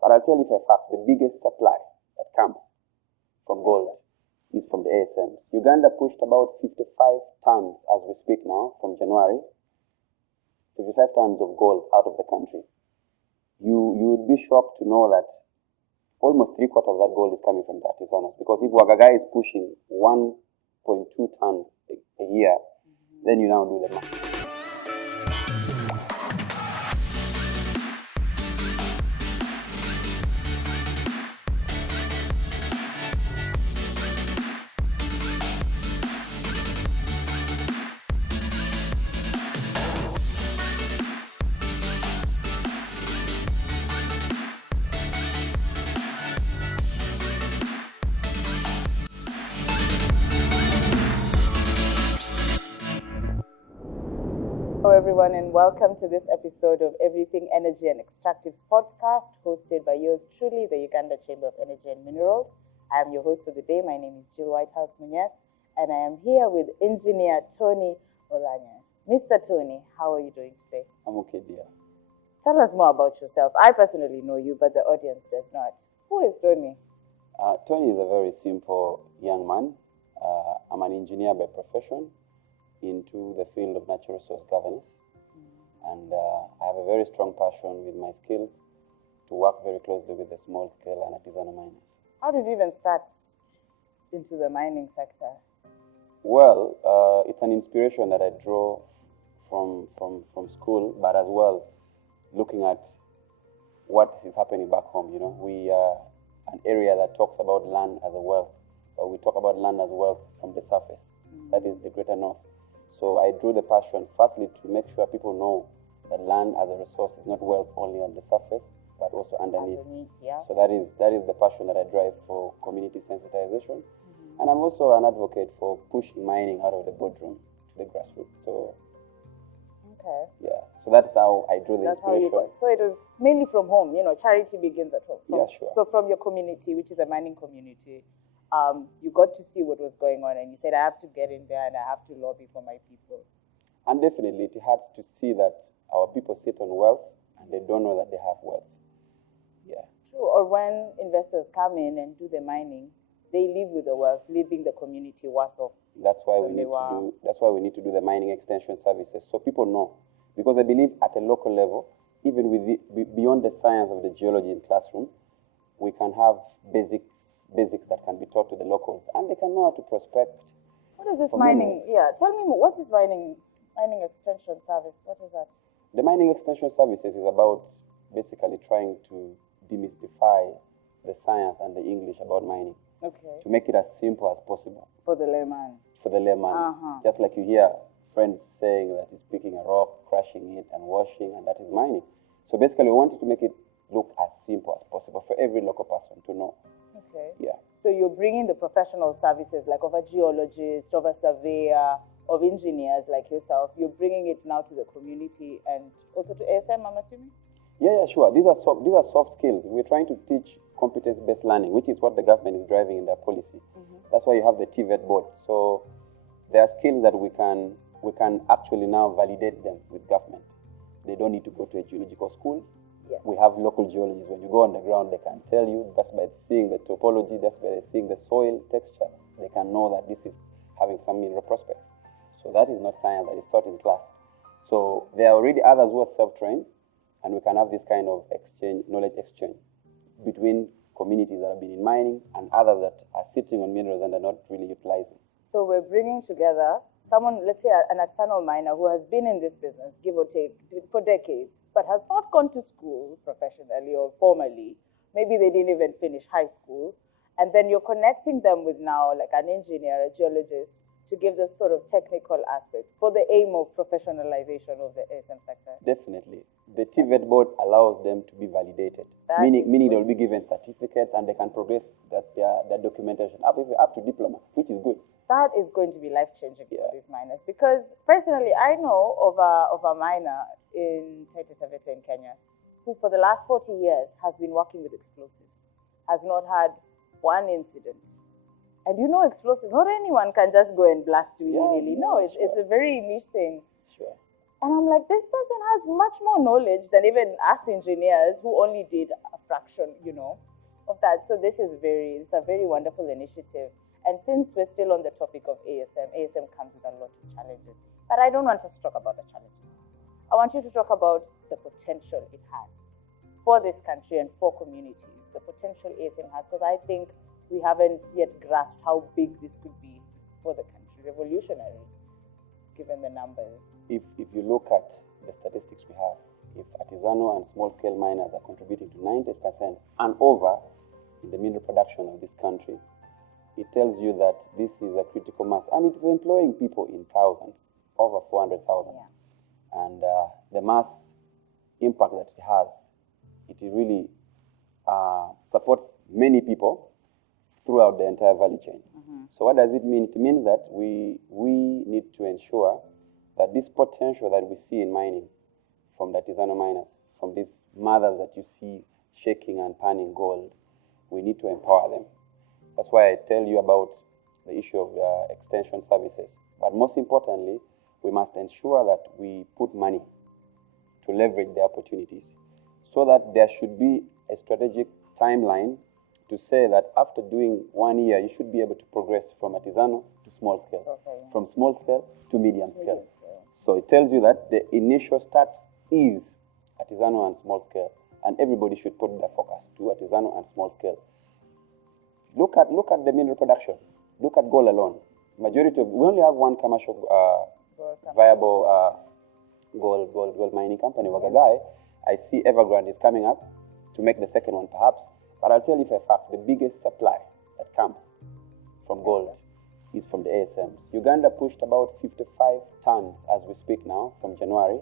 But I'll tell you for a fact, the biggest supply that comes from gold is from the ASMs. Uganda pushed about 55 tons as we speak now from January, 55 tons of gold out of the country. You would be shocked to know that almost 3/4 of that gold is coming from the artisanals. Because if Wagagai is pushing 1.2 tons a year, then you now do the math. Hello everyone and welcome to this episode of Everything Energy and Extractives podcast hosted by yours truly, the Uganda Chamber of Energy and Minerals. I am your host for the day. My name is Jill Whitehouse Munyas and I am here with engineer Tony Olanya. Mr. Tony, how are you doing today? I'm okay, dear. Tell us more about yourself. I personally know you, but the audience does not. Who is Tony? Tony is a very simple young man. I'm an engineer by profession into the field of natural resource governance. And I have a very strong passion with my skills to work very closely with the small scale and artisanal miners. How did you even start into the mining sector? Well, it's an inspiration that I draw from school, but as well looking at what is happening back home. You know, we are an area that talks about land as a wealth, but we talk about land as wealth from the surface. That is the greater north. So I drew the passion firstly to make sure people know that land as a resource is not wealth only on the surface, but also underneath. Yeah. So that is the passion that I drive for community sensitization. And I'm also an advocate for pushing mining out of the boardroom to the grassroots. So Okay. yeah, so that's how I drew the That's how you inspiration. got. So it was mainly from home. You know, charity begins at home. Yeah, sure. So from your community, which is a mining community, you got to see what was going on, and you said, I have to get in there and I have to lobby for my people. And definitely it hurts to see that our people sit on wealth and they don't know that they have wealth. Yeah. True. Or when investors come in and do the mining, they leave with the wealth, leaving the community worse off. That's why than they were. That's why we need to do the mining extension services so people know, because I believe at a local level, even with beyond the science of the geology in classroom, we can have basics that can be taught to the locals, and they can know how to prospect. What is this for mining? minerals. Yeah, tell me more. What's this mining extension service? What is that? The mining extension services is about basically trying to demystify the science and the English about mining Okay. to make it as simple as possible For the layman. for the layman. Just like you hear friends saying that he's picking a rock, crushing it, and washing, and that is mining. So basically, we wanted to make it look as simple as possible for every local person to know. Okay. Yeah. So you're bringing the professional services like of a geologist, of a surveyor, of engineers like yourself. You're bringing it now to the community and also to ASM, I'm assuming? Yeah, sure. These are soft skills. We're trying to teach competence-based learning, which is what the government is driving in their policy. That's why you have the TVET board. So there are skills that we can actually now validate them with government. They don't need to go to a geological school. Yes. We have local geologists. When you go on the ground, they can tell you just by seeing the topology, just by seeing the soil texture, they can know that this is having some mineral prospects. So that is not science that is taught in class. So there are already others who are self-trained, and we can have this kind of knowledge exchange between communities that have been in mining and others that are sitting on minerals and are not really utilizing. So we're bringing together someone, let's say an artisanal miner who has been in this business, give or take, for decades, but has not gone to school professionally or formally. Maybe they didn't even finish high school. And then you're connecting them with now like an engineer, a geologist, to give this sort of technical aspect for the aim of professionalization of the ASM sector. Definitely. The TVET board allows them to be validated, meaning they'll be given certificates and they can progress their documentation up to diploma, which is good. That is going to be life-changing for these miners, because personally, I know of a miner in Taita Taveta in Kenya who for the last 40 years has been working with explosives, has not had one incident. And you know explosives, not anyone can just go and blast willy-nilly. No, it's a very niche thing. Sure. And I'm like, this person has much more knowledge than even us engineers who only did a fraction fraction, of that. So it's a very wonderful initiative. And since we're still on the topic of ASM comes with a lot of challenges. But I don't want us to talk about the challenges. I want you to talk about the potential it has for this country and for communities, the potential ASM has, because I think we haven't yet grasped how big this could be for the country. Revolutionary, given the numbers. If you look at the statistics we have, if artisanal and small-scale miners are contributing to 90% and over in the mineral production of this country, it tells you that this is a critical mass, and it is employing people in thousands, over 400,000. Yeah. And the mass impact that it has, it really supports many people throughout the entire value chain. Mm-hmm. So what does it mean? It means that we need to ensure that this potential that we see in mining from the artisanal miners, from these mothers that you see shaking and panning gold, we need to empower them. That's why I tell you about the issue of extension services. But most importantly, we must ensure that we put money to leverage the opportunities, so that there should be a strategic timeline to say that after doing 1 year, you should be able to progress from artisanal to small scale, Okay. from small scale to medium scale. So it tells you that the initial start is artisanal and small scale, and everybody should put their focus to artisanal and small scale. Look at the mineral production. Look at gold alone. Majority of, we only have one commercial viable gold mining company, Wagagai. I see Evergrande is coming up to make the second one perhaps. But I'll tell you for a fact, the biggest supply that comes from gold is from the ASMs. Uganda pushed about 55 tons as we speak now from January.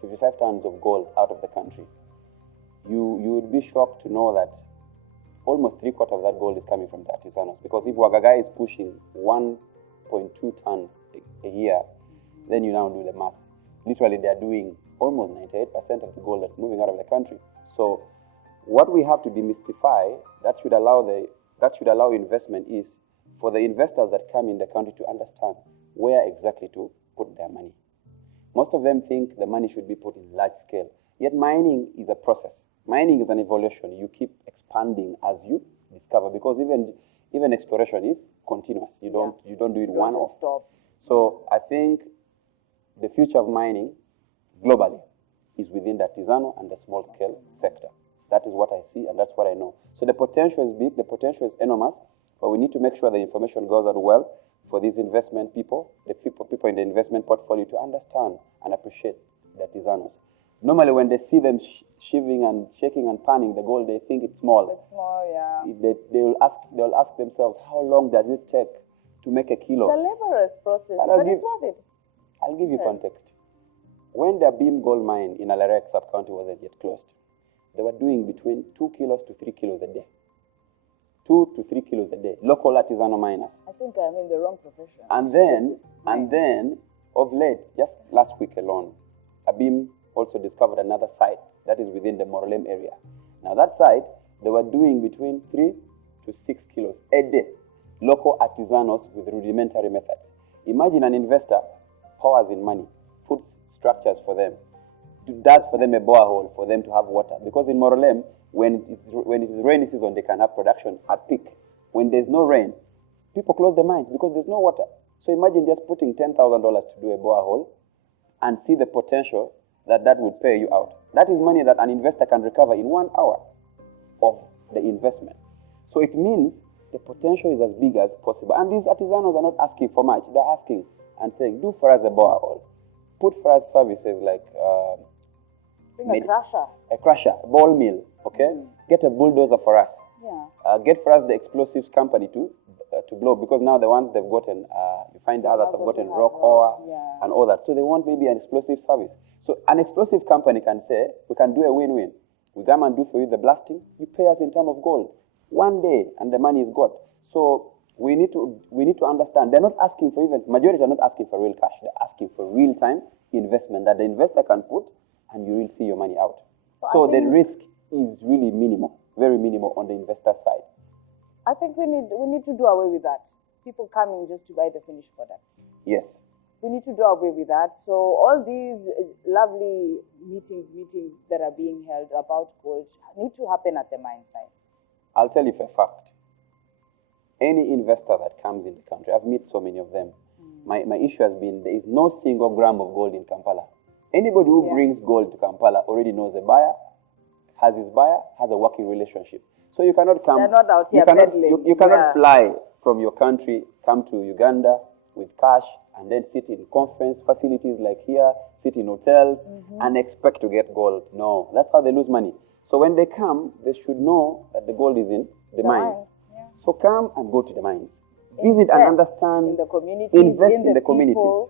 55 tons of gold out of the country. You would be shocked to know that almost 3/4 of that gold is coming from the artisanals. Because if Wagagai is pushing 1.2 tons a year, then you now do the math. Literally, they are doing almost 98% of the gold that's moving out of the country. So, what we have to demystify that should allow investment is for the investors that come in the country to understand where exactly to put their money. Most of them think the money should be put in large scale. Yet mining is a process. Mining is an evolution. You keep expanding as you discover, because even exploration is continuous. You don't do it one off. Stop. So I think the future of mining globally is within the artisanal and the small scale sector. That is what I see, and that's what I know. So the potential is big, the potential is enormous, but we need to make sure the information goes out well for these investment people, the people in the investment portfolio, to understand and appreciate the artisanals. Normally, when they see them shivering and shaking and panning the gold, they think it's small. It's small, yeah. They'll ask themselves, how long does it take to make a kilo? It's a laborious process, but it's worth it. I'll give you context. When the Beam gold mine in Alarek sub-county wasn't yet closed, they were doing between 2 kilos to 3 kilos a day. 2 to 3 kilos a day, local artisanal miners. I think I'm in the wrong profession. And then, of late, just last week alone, Abim also discovered another site that is within the Morolem area. Now that site, they were doing between 3 to 6 kilos a day, local artisanals with rudimentary methods. Imagine an investor powers in money, puts structures for them, does for them a borehole for them to have water. Because in Morolem, when it is rainy season, they can have production at peak. When there's no rain, people close the mines because there's no water. So imagine just putting $10,000 to do a borehole and see the potential that would pay you out. That is money that an investor can recover in 1 hour of the investment. So it means the potential is as big as possible. And these artisanals are not asking for much. They're asking and saying, do for us a borehole. Put for us services like a crusher, a ball mill, okay? Get a bulldozer for us. Yeah. Get for us the explosives company to blow, because now the ones they've gotten, you find the others have gotten rock ore and all that. So they want maybe an explosive service. So an explosive company can say, we can do a win-win. We come and do for you the blasting, you pay us in terms of gold. One day, and the money is got. So we need to understand, they're not asking for even, majority are not asking for real cash. They're asking for real-time investment that the investor can put, and you will see your money out. So the risk is really minimal, very minimal on the investor side. I think we need to do away with that. People coming just to buy the finished product. Yes. We need to do away with that. So all these lovely meetings that are being held about gold need to happen at the mine site. I'll tell you for a fact. Any investor that comes in the country, I've met so many of them. My issue has been there is no single gram of gold in Kampala. Anybody who brings gold to Kampala already knows the buyer, has a working relationship. So you cannot come. They're not out here peddling. You cannot fly from your country, come to Uganda with cash, and then sit in conference facilities like here, sit in hotels, and expect to get gold. No, that's how they lose money. So when they come, they should know that the gold is in the mines. Yeah. So come and go to the mines. Visit and understand. In the communities, invest in the communities.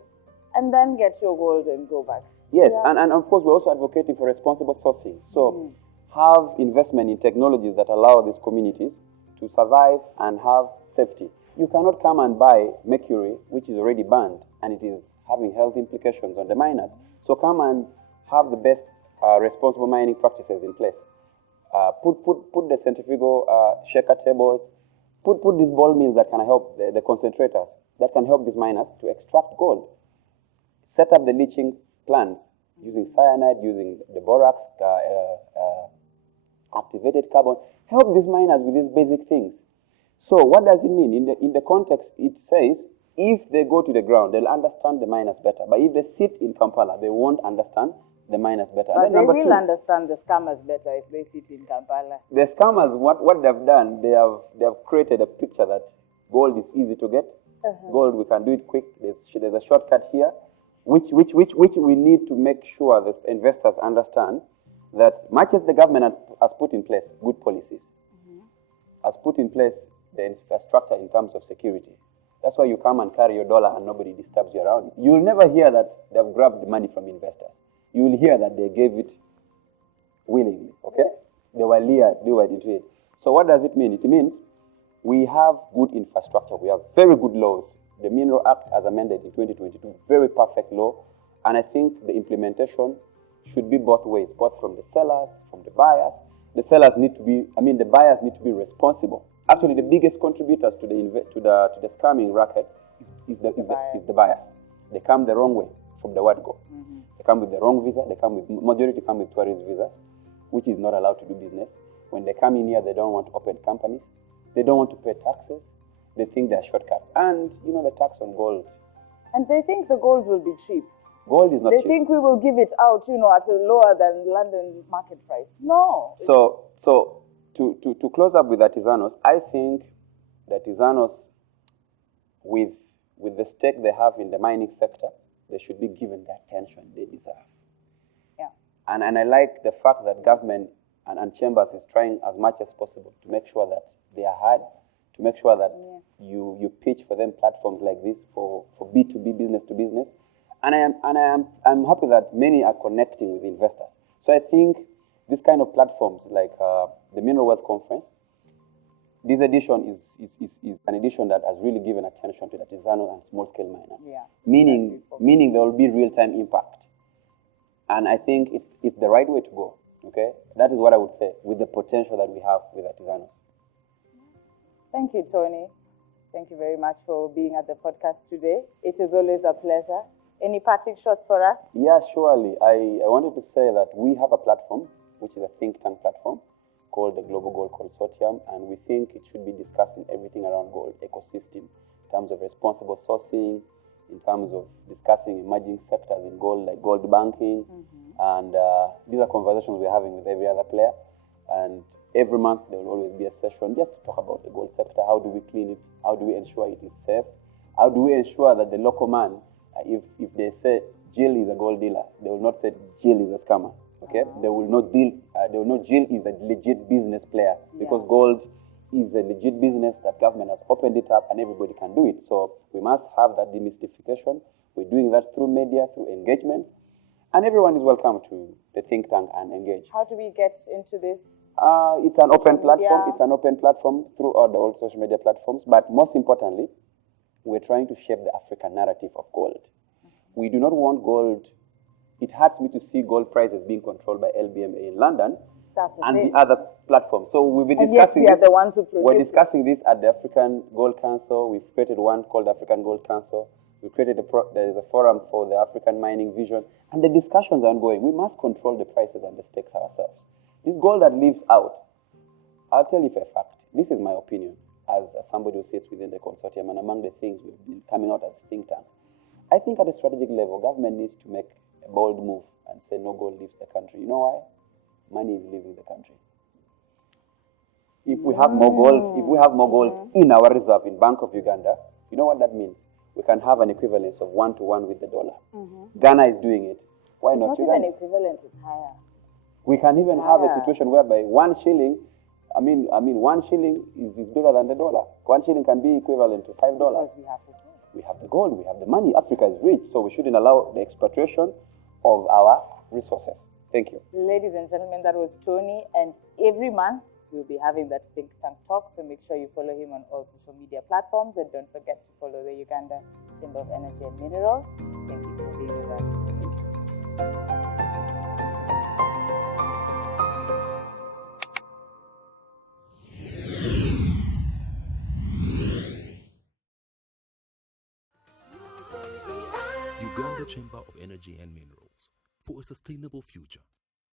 And then get your gold and go back. Yes, and of course we're also advocating for responsible sourcing. So have investment in technologies that allow these communities to survive and have safety. You cannot come and buy mercury, which is already banned, and it is having health implications on the miners. So come and have the best responsible mining practices in place. Put the centrifugal shaker tables, put these ball mills that can help the concentrators, that can help these miners to extract gold. Set up the leaching plants using cyanide, using the borax, activated carbon. Help these miners with these basic things. So what does it mean? In the context, it says if they go to the ground, they'll understand the miners better. But if they sit in Kampala, they won't understand the miners better. But they will understand the scammers better if they sit in Kampala. The scammers, what they've done, they have created a picture that gold is easy to get. Gold, we can do it quick. There's a shortcut here, which we need to make sure the investors understand that much as the government has put in place good policies, has put in place the infrastructure in terms of security. That's why you come and carry your dollar and nobody disturbs you around. You will never hear that they've grabbed the money from investors. You will hear that they gave it willingly, okay? They were lured into it. So what does it mean? It means we have good infrastructure. We have very good laws. The Mineral Act, as amended in 2022, very perfect law. And I think the implementation should be both ways, both from the sellers, from the buyers. The sellers need to be, the buyers need to be responsible. Actually, the biggest contributors to the scamming racket is the buyers. They come the wrong way from the word go. They come with the wrong visa. Majority come with tourist visas, which is not allowed to do business. When they come in here, they don't want to open companies. They don't want to pay taxes. They think they're shortcuts. And, the tax on gold. And they think the gold will be cheap. Gold is not cheap. They think we will give it out, at a lower than London market price. No. So to close up with Artisanos, I think that Artisanos, with the stake they have in the mining sector, they should be given the attention they deserve. Yeah. And I like the fact that government and chambers is trying as much as possible to make sure that they are heard, to make sure that you pitch for them platforms like this for B2B, business to business. And I'm happy that many are connecting with investors. So I think this kind of platforms like the Mineral Wealth Conference, this edition is an edition that has really given attention to the artisanal and small-scale miners. Yeah. Meaning there will be real-time impact. And I think it's the right way to go. Okay? That is what I would say with the potential that we have with artisanals. Thank you, Tony. Thank you very much for being at the podcast today. It is always a pleasure. Any parting shots for us? Yeah, surely. I wanted to say that we have a platform, which is a think tank platform called the Global Gold Consortium, and we think it should be discussing everything around gold ecosystem in terms of responsible sourcing, in terms of discussing emerging sectors in gold, like gold banking. And these are conversations we're having with every other player. And every month there will always be a session just to talk about the gold sector. How do we clean it? How do we ensure it is safe? How do we ensure that the local man, if they say Jill is a gold dealer, they will not say Jill is a scammer. Okay? They will know Jill is a legit business player, because gold is a legit business that government has opened it up and everybody can do it. So we must have that demystification. We're doing that through media, through engagement, and everyone is welcome to the think tank and engage. How do we get into this? It's an open platform. It's an open platform through all the old social media platforms. But most importantly, we're trying to shape the African narrative of gold. We do not want gold. It hurts me to see gold prices being controlled by LBMA in London and the other platforms. So we'll be discussing this. The ones who we're discussing this at the African Gold Council. We've created one called African Gold Council. We created there is a forum for the African mining vision, and the discussions are ongoing. We must control the prices and the stakes ourselves. This gold that leaves out, I'll tell you for a fact, this is my opinion as somebody who sits within the consortium and among the things we've been coming out as a think tank. I think at a strategic level, government needs to make a bold move and say no gold leaves the country. You know why? Money is leaving the country. If we have more gold in our reserve in Bank of Uganda, you know what that means? We can have an equivalence of 1-to-1 with the dollar. Ghana is doing it. Why not Uganda? Even equivalence is higher. We can even have a situation whereby 1 shilling, I mean 1 shilling is bigger than the dollar. 1 shilling can be equivalent to $5. Because we have the gold, we have the money. Africa is rich, so we shouldn't allow the exploitation of our resources. Thank you. Ladies and gentlemen, that was Tony, and every month we'll be having that think tank talk, so make sure you follow him on all social media platforms, and don't forget to follow the Uganda Chamber of Energy and Minerals. Thank you for being with us. Uganda Chamber of Energy and Minerals, for a sustainable future.